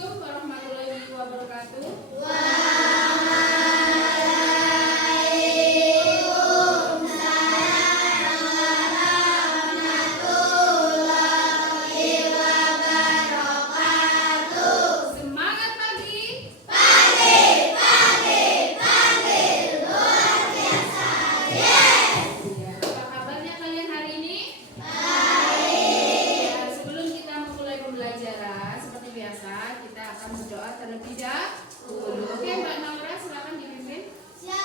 Assalamualaikum warahmatullahi wabarakatuh. Semangat pagi. Ya, apa kabarnya kalian hari ini? Ya, sebelum kita memulai pembelajaran seperti biasa, kita akan berdoa terlebih dahulu. Oke, Mbak Naura, silakan dipimpin. Ya,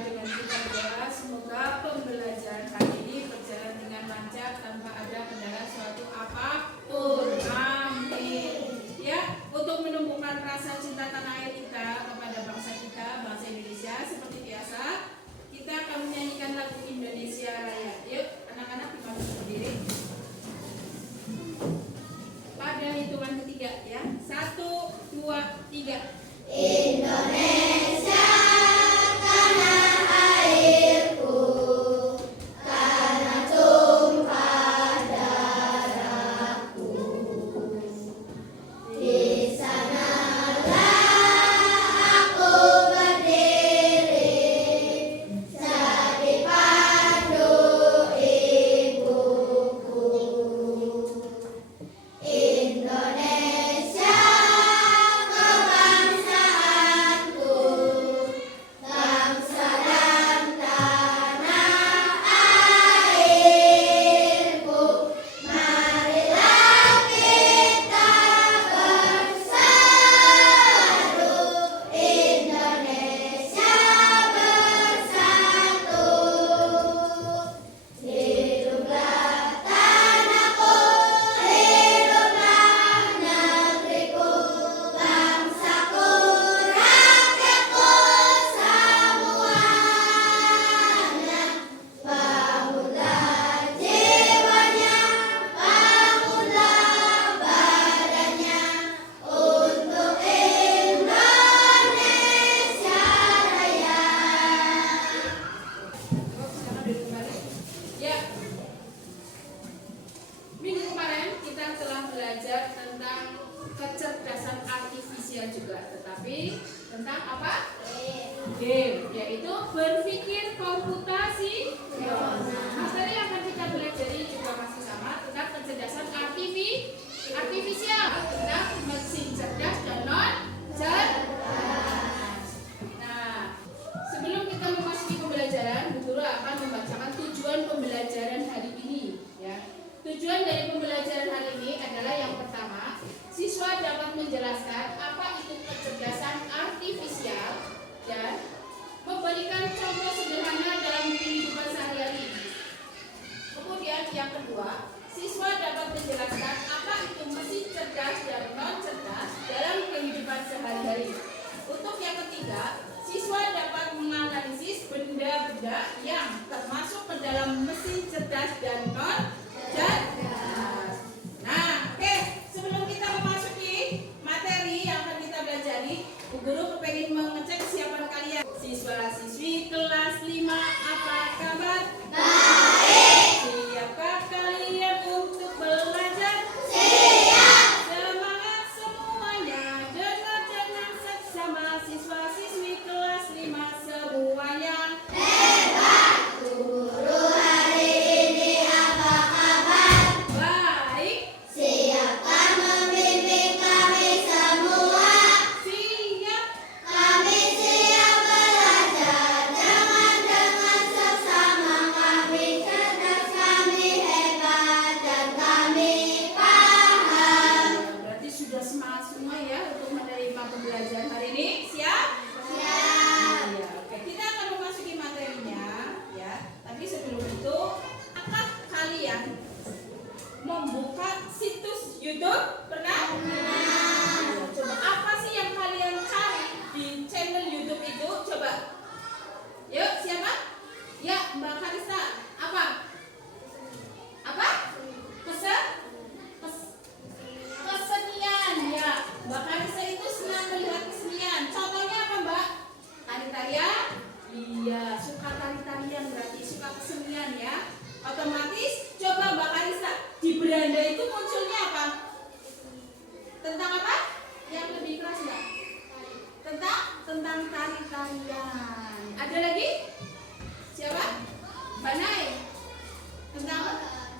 dengan kita berdoa semoga pembelajaran hari ini berjalan dengan lancar tanpa ada kendala suatu apapun. Amin. Ya, untuk menumbuhkan rasa cinta tanah air kita kepada bangsa kita, bangsa Indonesia, seperti biasa, kita akan menyanyikan lagu Indonesia Raya. Yuk, anak-anak dibantu berdiri. Pada hitungan ketiga ya. 1, 2, 3. Indonesia tanah airku, tanah tumpah darahku. Di sanalah aku berdiri, jadi pandu ibuku. Indonesia kebangsaanku, bangsa dan tanah airku. Marilah kita bersatu, Indonesia bersatu. Hiduplah tanahku, hiduplah negeriku, bangsaku, rakyatku semuanya. Bangunlah jiwanya, bangunlah badannya untuk Indonesia Raya. Sekarang duduk kembali. Ya. Minggu kemarin kita telah belajar tentang kecerdasan artifisial juga, tetapi tentang apa? Game, yaitu berpikir komputasi. Materi yang akan kita pelajari juga masih sama tentang kecerdasan artifisial, tentang mesin cerdas dan non cerdas. Nah, sebelum kita memasuki pembelajaran, Bu Guru akan membacakan tujuan pembelajaran hari ini. Ya, tujuan dari pembelajaran hari ini adalah yang pertama, siswa dapat menjelaskan apa itu kecerdasan artifisial dan memberikan contoh sederhana dalam kehidupan sehari-hari. Kemudian yang kedua, siswa dapat menjelaskan apa itu mesin cerdas dan non cerdas dalam kehidupan sehari-hari. Untuk yang ketiga, siswa dapat menganalisis benda-benda yang termasuk ke dalam mesin cerdas dan non cerdas. Nah, oke, sebelum kita memasuki materi yang akan kita pelajari, Bu Guru kepengen mengecek kesiapan kalian. Siswa-siswi kelas 5, apa kabar? Siapkah kalian untuk belajar? Semangat semuanya, dengar dengan seksama siswa-siswi kelas 5 semuanya. Guru hari ini apa kabar? Otomatis coba Mbak Karisa, di beranda itu munculnya apa? Tentang apa? Yang lebih keras enggak? Tentang tari-tarian. Ada lagi? Siapa? Mbak Nay. Tentang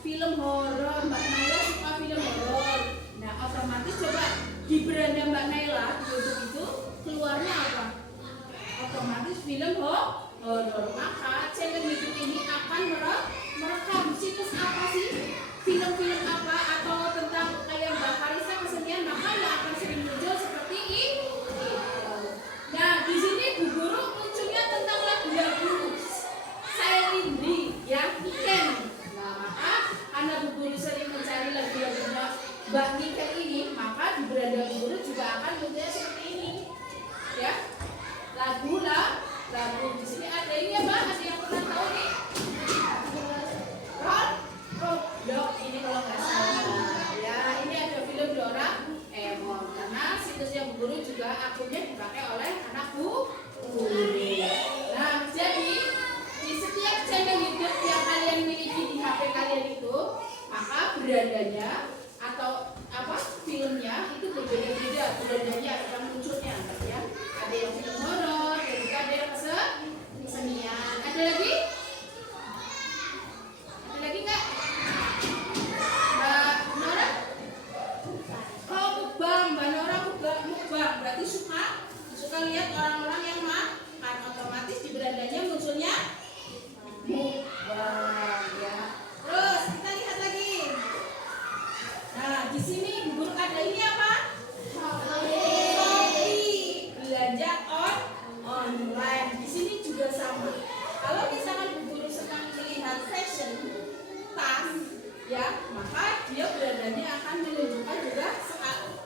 film horor. Mbak Naila suka film horor. Nah, otomatis coba di beranda Mbak Naila duduk itu keluarnya apa? Otomatis film horor. Maka channel YouTube ini akan merekam situs apa sih? Film-film apa atau tentang kayak Mbak Karisa kesenian, maka yang akan sering muncul seperti ini. Nah, di sini Bu Guru munculnya tentang lagu-lagu saya rindu ya, Niken. Nah, maka karena Bu Guru sering mencari lagu-lagunya Mbak Niken ini, maka di beranda Bu Guru juga akan munculnya seperti ini. Ya. Lagu di sini ada ini ya, Mbak? Ada yang pernah tahu nih? Roblox ini kalau nggak salah. Ya, ini ada film Doraemon. Karena situsnya Bu Guru juga akunnya dipakai oleh anak Bu Guru. Nah, jadi di setiap channel YouTube yang kalian miliki di HP kalian itu, maka berandanya atau apa filmnya itu berbeda-beda berandanya yang munculnya, ya. Ada yang film horor, dan juga ada yang kesenian. Ada lagi? Ada lagi nggak? Mbak Nora? Oh, mukbang. Mbak Nora mukbang. Berarti suka lihat orang-orang yang makan. Otomatis di berandanya munculnya mukbang, ya. Terus kita lihat lagi. Nah, di sini Bu Guru ada ini apa? Shopee. Belanja online. Di sini juga sama. Kalau misalkan Bu Guru sedang melihat fashion tas, ya, maka dia berandanya akan menunjukkan juga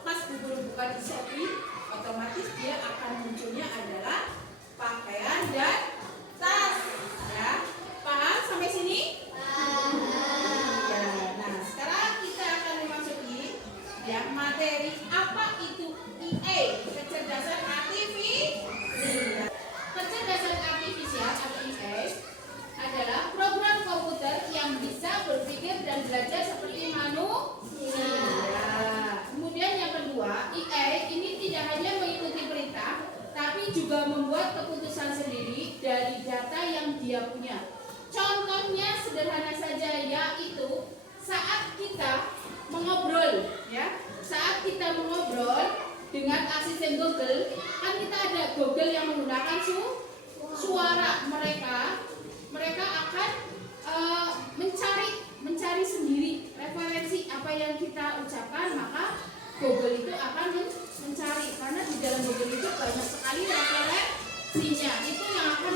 pas Bu Guru buka di Shopee, otomatis dia akan munculnya adalah pakaian dan tas, ya. Paham sampai sini? Ya. Nah, sekarang kita akan memasuki ya materi apa itu EA, kecerdasan artifisial. Kecerdasan artifisial atau EA adalah program komputer yang bisa berpikir dan belajar seperti manusia. Kemudian yang kedua, EA ini tidak hanya mengikuti perintah, tapi juga membuat keputusan sendiri dari data yang dia punya. Contohnya sederhana saja, yaitu saat kita mengobrol, ya. Saat kita mengobrol dengan asisten Google, kan kita ada Google yang menggunakan suara mereka akan mencari sendiri referensi apa yang kita ucapkan, maka Google itu akan mencari karena di dalam Google itu banyak sekali referensinya, itu yang akan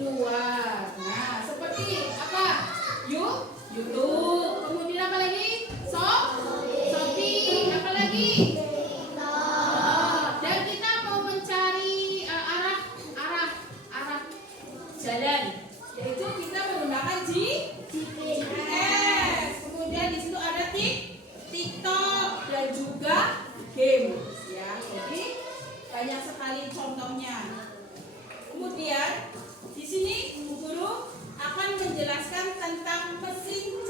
keluar. Nah, seperti apa? YouTube, kemudian apa lagi? Shopee, apa lagi? Dan kita mau mencari arah jalan, yaitu kita menggunakan GPS. Kemudian di situ ada TikTok dan juga game, ya. Jadi banyak sekali contohnya. Kemudian di sini Bu Guru akan menjelaskan tentang mesin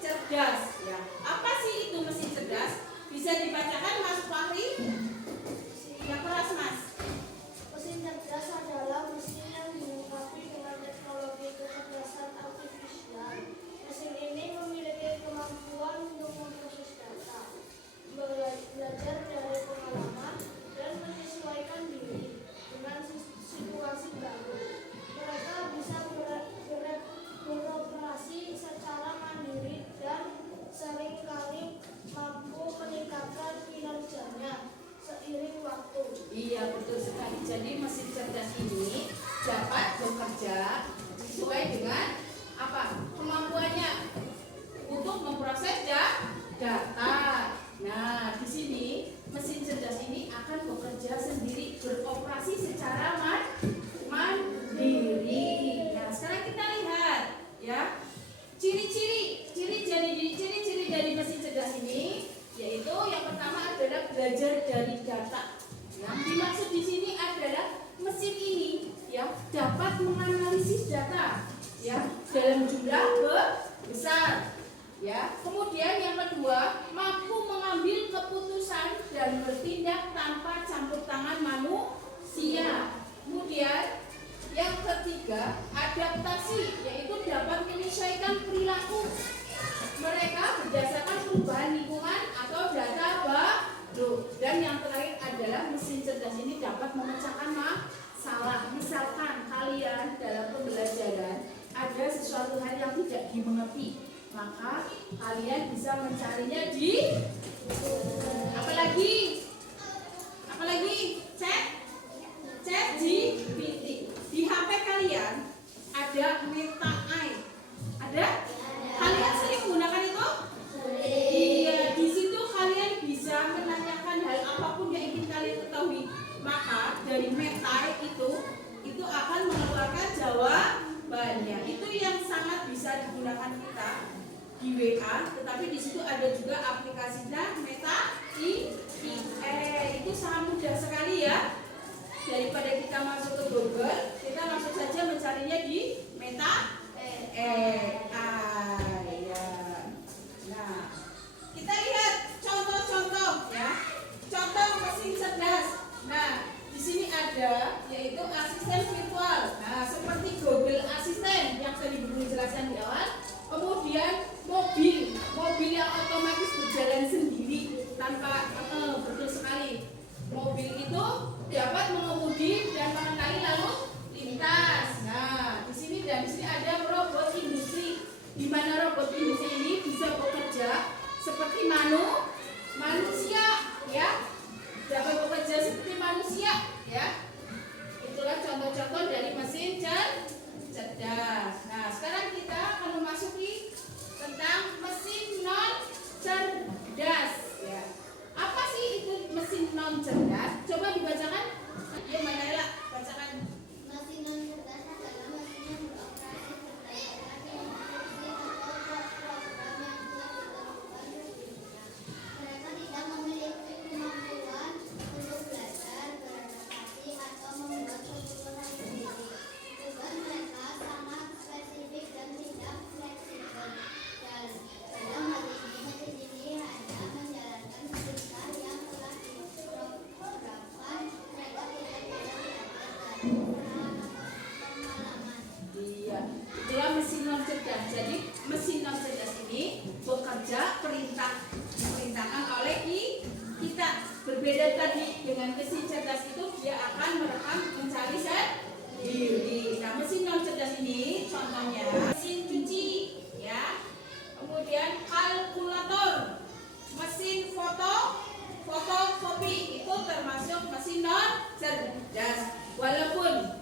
cerdas, ya. Apa sih itu mesin cerdas? Bisa dibacakan Mas Fahri? Yang keras, Mas. Mesin cerdas adalah mesin yang dilengkapi dengan teknologi kecerdasan artifisial. Mesin ini memiliki kemampuan untuk memproses data, belajar dari pengalaman, dan menyesuaikan diri dengan situasi baru. Mereka bisa beroperasi secara mandiri dan seringkali mampu meningkatkan kinerjanya seiring waktu. Iya, betul sekali. Jadi mesin cerdas ini dapat bekerja sesuai dengan apa? Kemampuannya untuk memproses data. Nah, di sini mesin cerdas ini akan bekerja sendiri, beroperasi secara mandiri. Nah, sekarang kita lihat, ya, ciri-ciri dari mesin cerdas ini, yaitu yang pertama adalah belajar dari data. Yang dimaksud di sini adalah mesin ini, ya, dapat menganalisis data. ya, dalam jumlah besar. Ya, kemudian yang kedua, mampu mengambil keputusan dan bertindak tanpa campur tangan manusia. Kemudian yang ketiga, adaptasi, yaitu dapat menyesuaikan perilaku mereka berdasarkan perubahan lingkungan atau data baru. Dan yang terakhir adalah mesin cerdas ini dapat memecahkan masalah. Misalkan kalian dalam pembelajaran ada sesuatu hal yang tidak dimengerti, maka kalian bisa mencarinya di apalagi chat GPT. Di HP kalian ada Meta AI. Ada? Kalian sering menggunakan itu? Iya, di situ kalian bisa menanyakan hal apapun yang ingin kalian ketahui. Maka dari Meta itu akan mengeluarkan jawabannya. Itu yang sangat bisa digunakan kita di WA, tetapi di situ ada juga aplikasinya Meta AI. Itu sangat mudah sekali ya. Daripada kita masuk ke Google, kita langsung saja mencarinya di Meta AI ya. Nah, kita lihat contoh-contoh ya. Contoh mesin cerdas. Nah, di sini ada yaitu asisten virtual. Nah, seperti Google Assistant yang tadi Ibu jelaskan di awal. Kemudian mobil yang otomatis berjalan sendiri tanpa betul sekali. Mobil itu dapat mengemudi dan mengenali lalu lintas. Nah, di sini ada robot industri, di mana robot industri ini bisa bekerja seperti manusia, ya, dapat bekerja seperti manusia, ya. Itulah contoh-contoh dari mesin cerdas. Nah, sekarang kita akan memasuki tentang mesin non cerdas, ya. Apa sih itu mesin non cerdas? Coba dibacakan. Ya, Mbak Naila, bacakan. Mesin non cerdas adalah mesin yang beroperasi berdasarkan instruksi atau program yang telah ditentukan sebelumnya. Mereka tidak memiliki kemampuan untuk belajar, beradaptasi, atau membuat keputusan sendiri. Tugas mereka sangat spesifik dan tidak fleksibel. Dan dalam hal ini, mesin ini hanya menjalankan perintah yang telah diprogramkan. Mereka tidak bisa belajar dari pengalaman. Iya, itulah mesin non cerdas. Jadi mesin non cerdas ini bekerja diperintahkan oleh kita. Berbeda tadi dengan mesin cerdas itu dia akan merekam mencari sendiri. Nah, mesin non cerdas ini contohnya mesin cuci, ya. Kemudian kalkulator, mesin fotokopi itu termasuk mesin non cerdas. Walaupun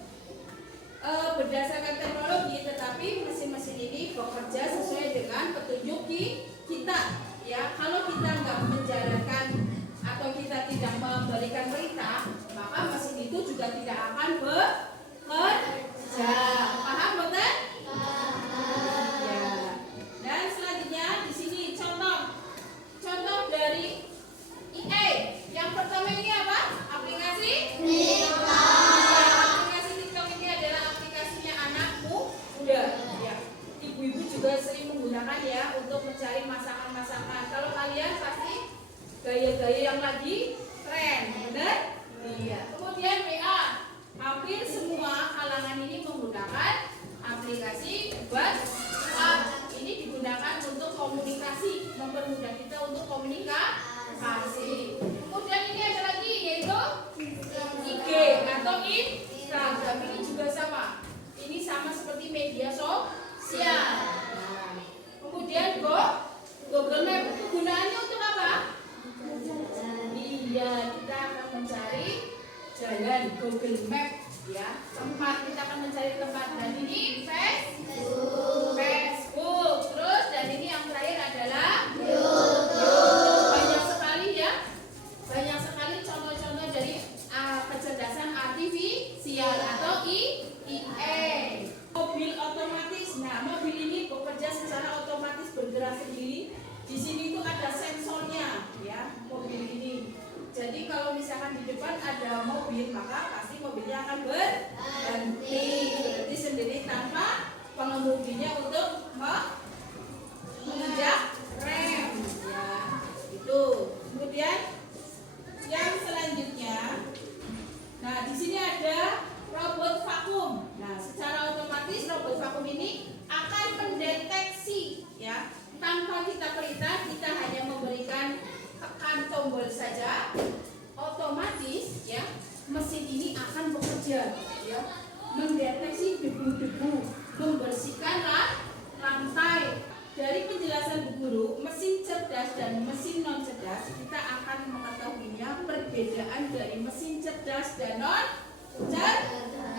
berdasarkan teknologi, tetapi mesin-mesin ini bekerja sesuai dengan petunjuk kita. Ya, kalau kita nggak menjalankan atau kita tidak memberikan perintah, maka mesin itu juga tidak akan bekerja. Paham, betul? Ya. Dan selanjutnya di sini contoh dari EA. Yang pertama ini apa? Aplikasi aplikasi TikTok ini adalah aplikasinya anak muda. Ya. Ibu-ibu juga sering menggunakan ya untuk mencari masakan-masakan. Kalau kalian pasti gaya-gaya yang lagi tren, benar? Iya. Kemudian WA. Hampir semua kalangan ini menggunakan aplikasi WhatsApp. Ini digunakan untuk komunikasi, mempermudah kita untuk komunikasi. Kemudian ini ada lagi yaitu IG atau Instagram. Ini juga sama. Ini sama seperti media sosial. Nah, kemudian Google Map itu gunaannya untuk apa? Iya, kita akan mencari jalan. Google Map, ya, tempat, kita akan mencari tempat. Dan ini Facebook. Terus dan ini yang terakhir adalah YouTube. Banyak sekali ya, banyak sekali contoh-contoh dari kecerdasan artifisial atau IA. Mobil otomatis. Nah, mobil ini bekerja secara otomatis, bergerak sendiri. Di sini tuh ada sensornya, ya, mobil ini. Jadi kalau misalkan di depan ada mobil, maka pasti mobilnya akan berhenti sendiri tanpa pengemudi. pengemudinya untuk menginjak rem, ya. Itu. Kemudian yang selanjutnya, nah di sini ada robot vakum. Nah, secara otomatis robot vakum ini akan mendeteksi, ya, tanpa kita perintah, kita hanya memberikan tekan tombol saja, otomatis, ya, mesin ini akan bekerja, ya, mendeteksi debu-debu, membersihkan lantai. Dari penjelasan Bu Guru, mesin cerdas dan mesin non cerdas, kita akan mengetahuinya perbedaan dari mesin cerdas dan non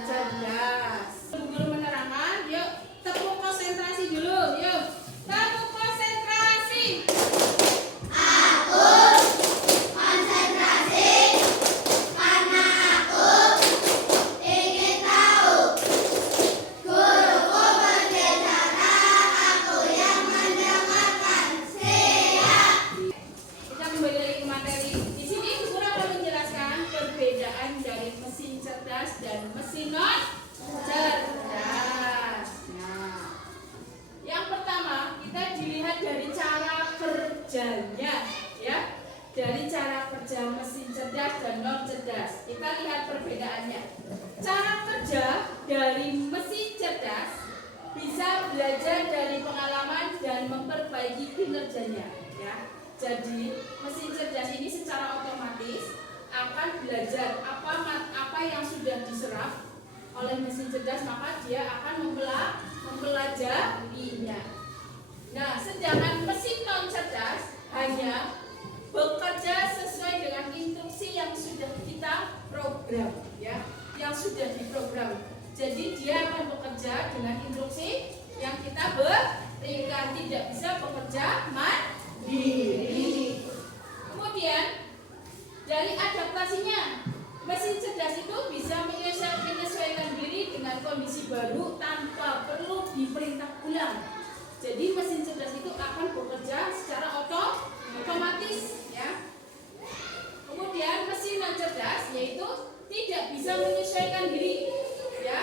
cerdas. Bu Guru menerangkan, yuk tepuk konsentrasi dulu, yuk tepuk konsentrasi. Dan mesin non cerdas. Nah, yang pertama kita dilihat dari cara kerjanya, ya, dari cara kerja mesin cerdas dan non cerdas. Kita lihat perbedaannya. Cara kerja dari mesin cerdas bisa belajar dari pengalaman dan memperbaiki kinerjanya, ya. Jadi mesin cerdas ini secara otomatis akan belajar apa yang sudah diserap oleh mesin cerdas, maka dia akan mempelajarinya. Nah, sedangkan mesin non cerdas hanya bekerja sesuai dengan instruksi yang sudah kita program, ya, yang sudah diprogram. Jadi dia akan bekerja dengan instruksi yang kita berikan, tidak bisa bekerja mandiri. Kemudian dari adaptasinya, mesin cerdas itu bisa menyesuaikan diri dengan kondisi baru tanpa perlu diperintah ulang. Jadi mesin cerdas itu akan bekerja secara otomatis, ya. Kemudian mesin non cerdas yaitu tidak bisa menyesuaikan diri, ya,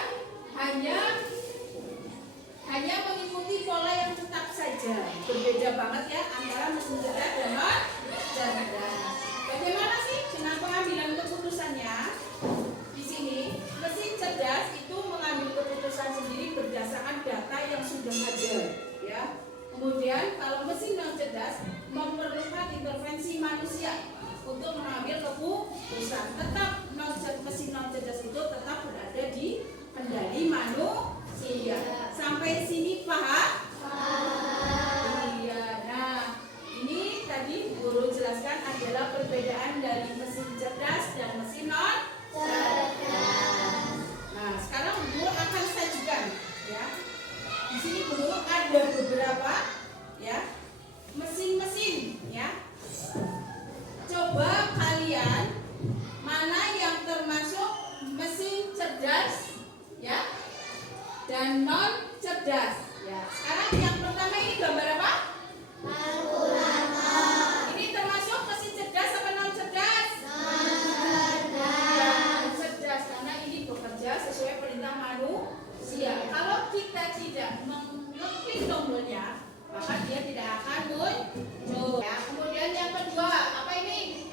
hanya mengikuti pola yang tetap saja. Berbeda banget, ya, antara mesin cerdas dan non cerdas. Bagaimana sih dengan pengambilan keputusannya? Di sini mesin cerdas itu mengambil keputusan sendiri berdasarkan data yang sudah ada, ya. Kemudian kalau mesin non cerdas memerlukan intervensi manusia untuk mengambil keputusan. Tetap mesin non cerdas itu tetap berada di kendali manusia. Sampai sini paham? Ini tadi Guru jelaskan adalah perbedaan dari mesin cerdas dan mesin non cerdas. Nah, sekarang Guru akan sajikan, ya. Di sini Guru ada beberapa, ya, mesin-mesin, ya. Coba kalian mana yang termasuk mesin cerdas, ya, dan non cerdas, ya. Sekarang yang pertama ini gambar apa? Ini termasuk mesin cerdas apa non cerdas? Non cerdas, karena ini bekerja sesuai perintah manusia. Kalau kita tidak mengeklik tombolnya, maka dia tidak akan muncul. Ya, kemudian yang kedua, apa ini?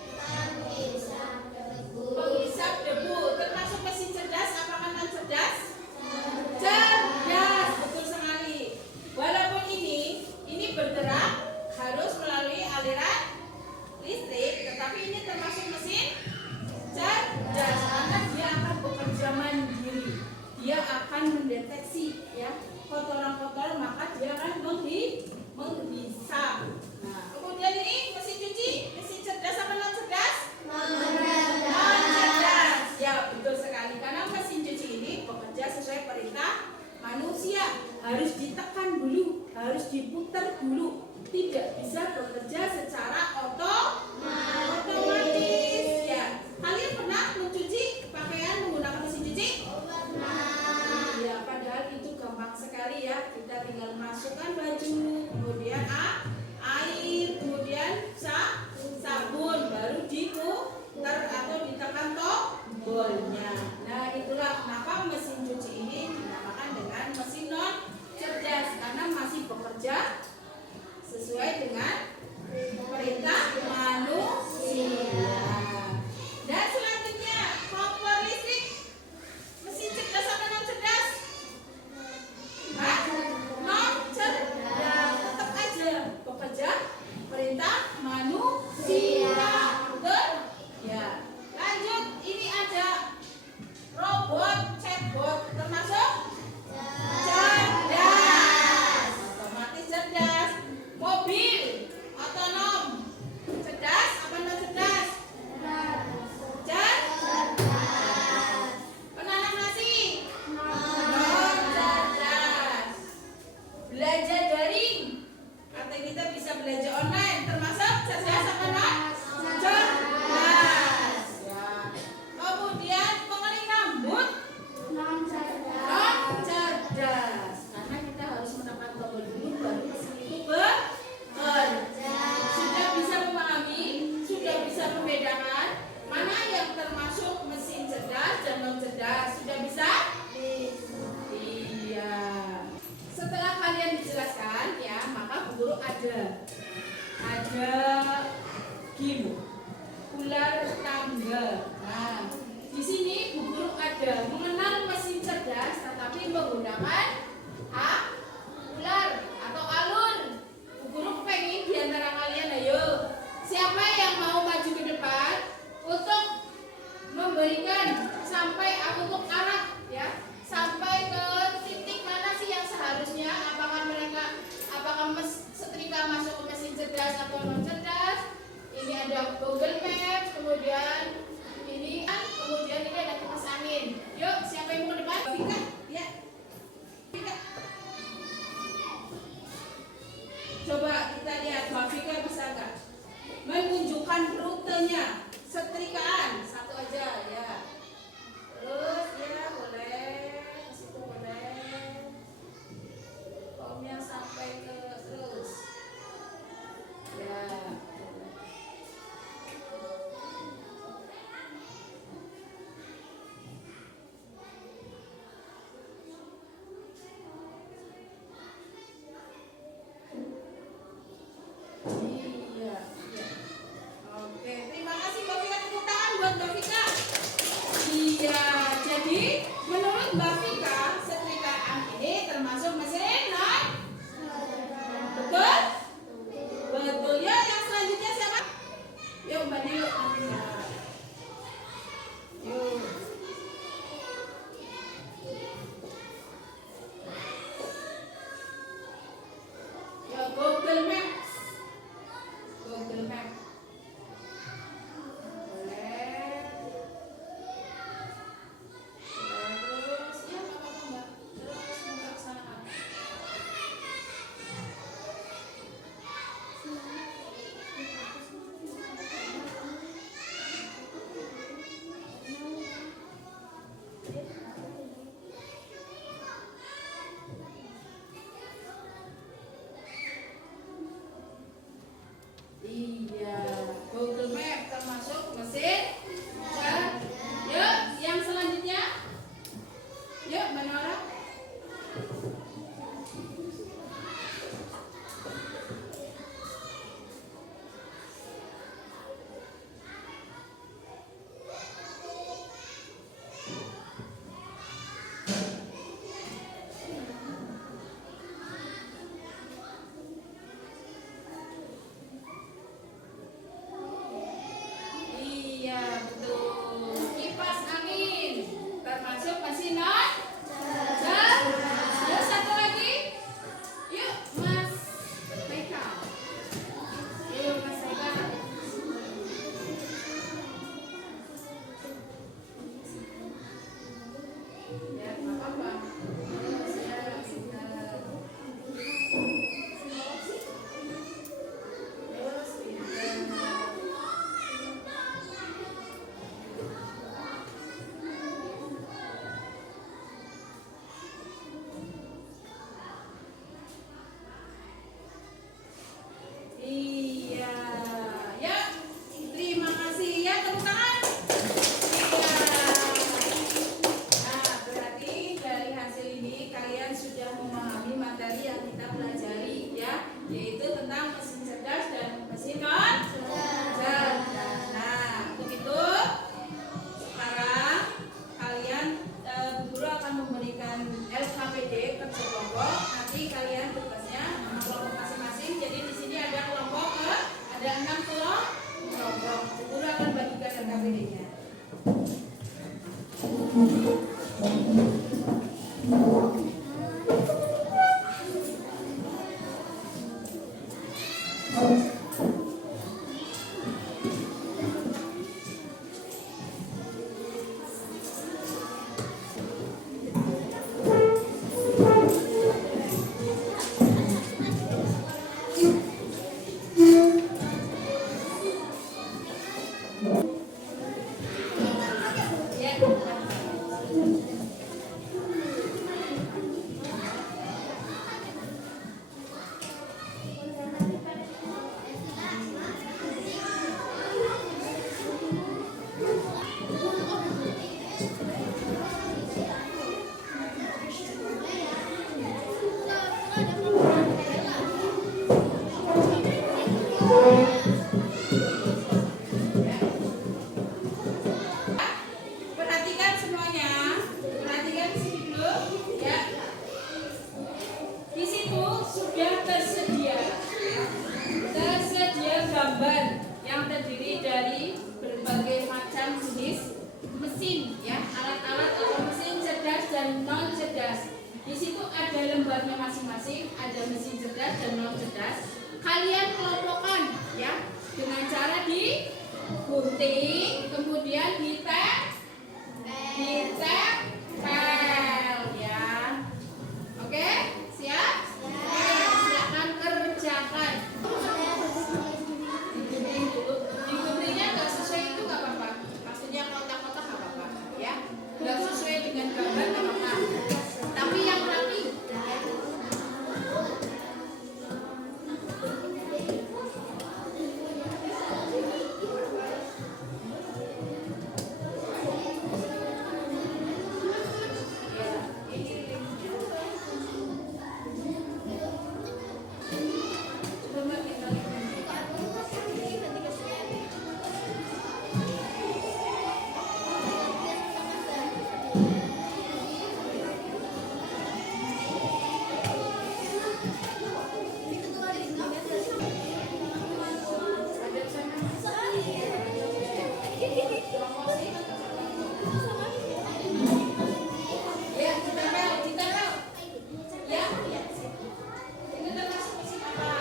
Penghisap debu. Termasuk mesin cerdas apakah non cerdas? Cerdas, betul sekali. Walaupun ini bergerak harus melalui aliran listrik, tetapi ini termasuk mesin cerdas karena dia akan bekerja mandiri. Dia akan mendeteksi, ya, kotoran-kotoran, maka dia akan menghisap. Nah, kemudian ini mesin cuci, mesin cerdas apa non cerdas? Non cerdas. Ya, betul sekali. Karena mesin cuci ini bekerja sesuai perintah manusia. Harus ditekan dulu, harus diputar dulu. Tidak bisa bekerja secara otomatis. Ya, kalian pernah mencuci pakaian menggunakan mesin cuci? Ya, padahal itu gampang sekali, ya. Kita tinggal masukkan baju, kemudian air, kemudian sabun, baru diputar atau ditekan tombolnya. Nah, itulah kenapa mesin cuci ini dinamakan dengan mesin non cerdas. tangan ular atau alun. Bu Guru pengen di antara kalian, ayo. Siapa yang mau maju ke depan untuk memberikan sampai untuk arah ya, sampai ke titik mana sih yang seharusnya? Apakah setrika masuk ke mesin cerdas atau non cerdas? Ini ada Google Maps, kemudian ini ada kipas angin. Yuk, siapa yang mau ke depan? Vika, ya. Vika. Coba kita lihat, Mbak Vika bisa nggak menunjukkan rutenya setrikaan satu aja ya. Terus ya boleh, situ boleh. Komnya sampai ke terus. Ya. Iya, iya. Oke, terima kasih Mbak Vika, tepuk tangan buat Mbak Vika. kalian kelompokkan ya dengan cara digunting, kemudian ditempel ya. Oke, siap? Silakan kerjakan. Digunting dulu. Diguntingnya nggak sesuai itu nggak apa-apa. Maksudnya kotak-kotak nggak apa-apa ya. Nggak sesuai dengan gambar nggak apa-apa. Tapi yang rapi. Ya, ditempel. Ya, ini termasuk mesin apa?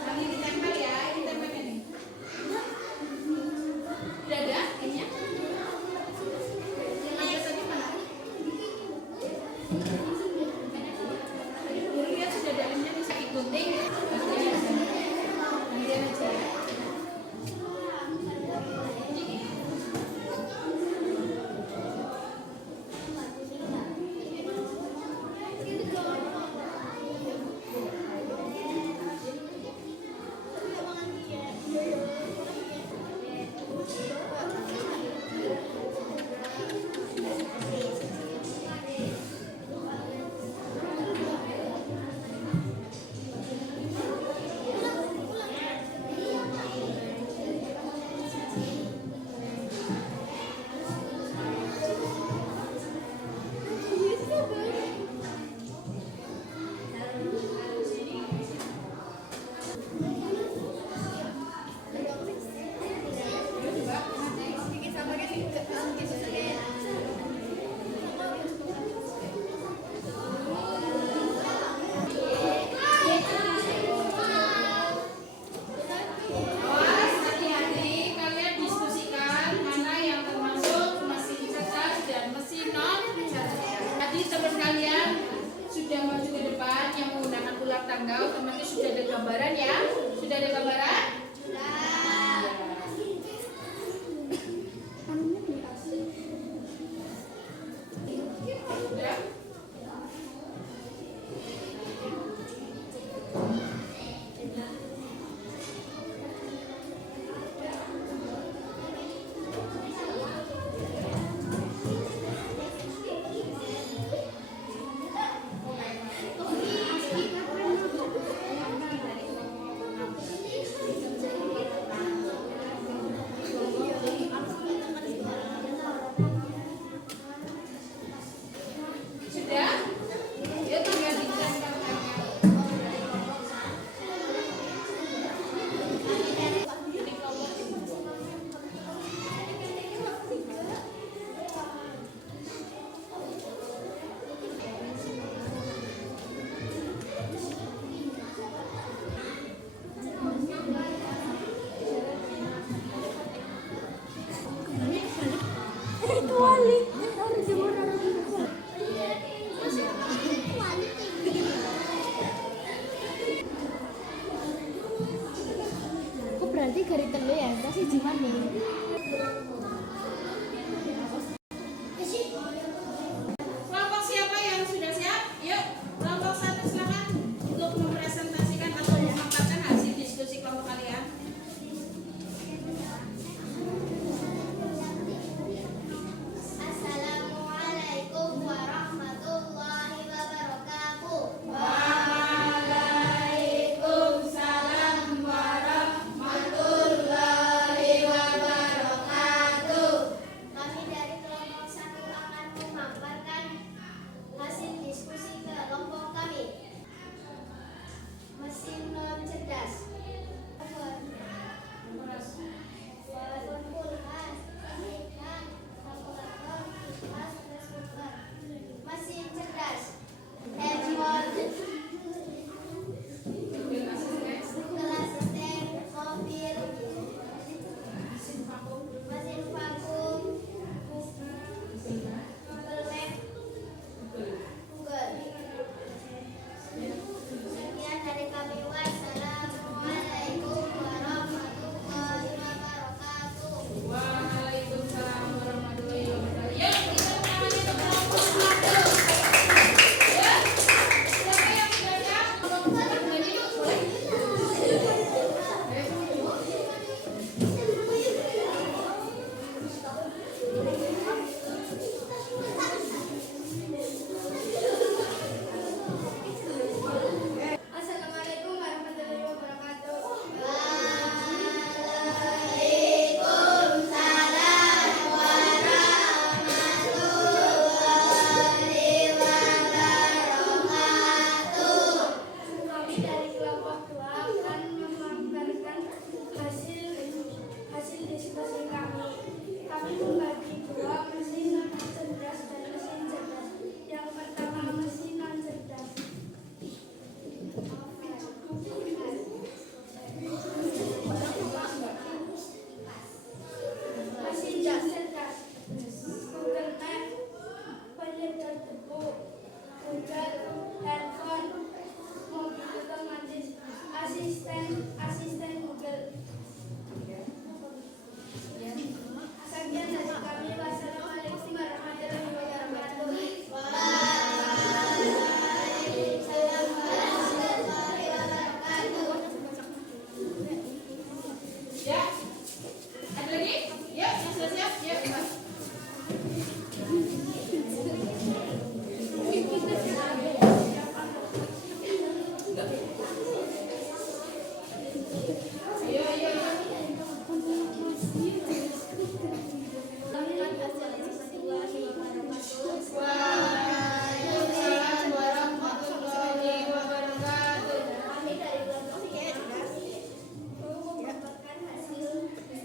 Nanti ditempel ya, ini tempelnya nih. Udah ada ini? Ada tadi mana? Lihat sudah ada ini bisa digunting. Nanti aja ya. Awas, hati-hati, kalian diskusikan mana yang termasuk mesin cerdas dan mesin non cerdas. Tadi teman kalian sudah maju ke depan yang menggunakan ular tangga, otomatis sudah ada gambaran ya? Sudah ada gambaran? Sudah? Sudah? Ya tinggal ditempelkan. Kok berarti gari telu ya? Kasih jimat nih. Kelompok siapa yang sudah siap? Yuk, kelompok satu silakan untuk mempresentasikan atau memaparkan hasil diskusi kelompok kalian. Assalamualaikum warahmatullahi wabarakatuh. Waalaikumsalam warahmatullahi wabarakatuh. Kami membagi dua mesin non cerdas dan mesin cerdas. Yang pertama mesin non cerdas. Mesin cerdas. Google Map, penyedot debu, Google, handphone, mobil otomatis, asisten Google. Sekian dari kami. Wassalamualaikum warahmatullahi wabarakatuh. Ya, ada lagi? Ya, yang sudah siap? Ya, Mas. Ayo, ayo, ayo. Waalaikumsalam warahmatullahi wabarakatuh. Kami dari kelompok mendapatkan hasil kami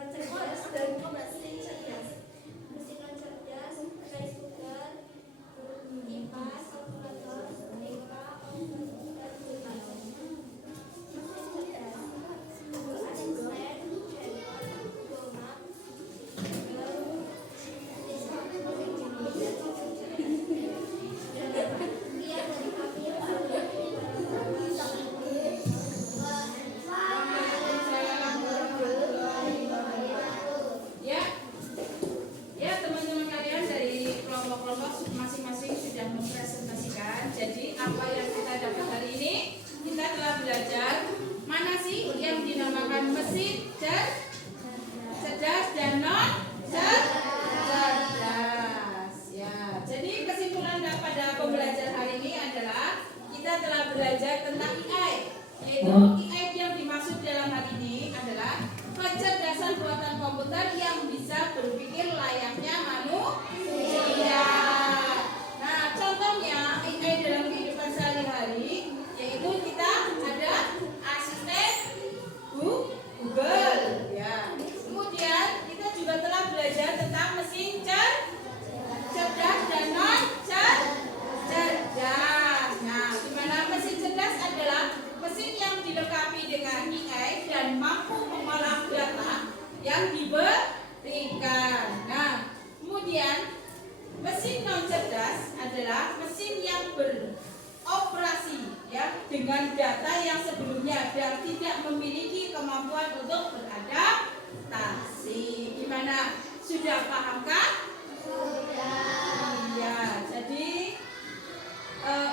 non-cerdas dan mesin cerdas. Mesin non-cerdas, rice cooker, kipas, kalkulator, TK, oven, dan kulkas. Mesin cerdas, Google Assistant, handphone, Google Map, Ya, ya teman-teman kalian dari kelompok-kelompok masing-masing sudah mempresentasikan. Jadi apa yang kita dapat hari ini, kita telah belajar mana sih yang dinamakan mesin cerdas dan non cerdas. Ya, jadi kesimpulan pada pembelajaran hari ini adalah kita telah belajar tentang AI, yaitu AI yang dimaksud dalam hal ini adalah kecerdasan buatan komputer yang bisa berpikir layaknya manusia. Nah, contohnya AI dalam kehidupan sehari-hari, yaitu kita ada asisten Google, ya. Kemudian kita juga telah belajar tentang mesin cerdas dan non cerdas. Nah, di mana mesin cerdas adalah mesin yang dilengkapi dengan AI dan mampu mengolah data yang diberikan. Nah, kemudian mesin non cerdas adalah mesin yang beroperasi ya dengan data yang sebelumnya dan tidak memiliki kemampuan untuk beradaptasi. Gimana? Sudah pahamkah? Sudah. Iya, jadi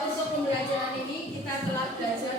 untuk pembelajaran ini kita telah belajar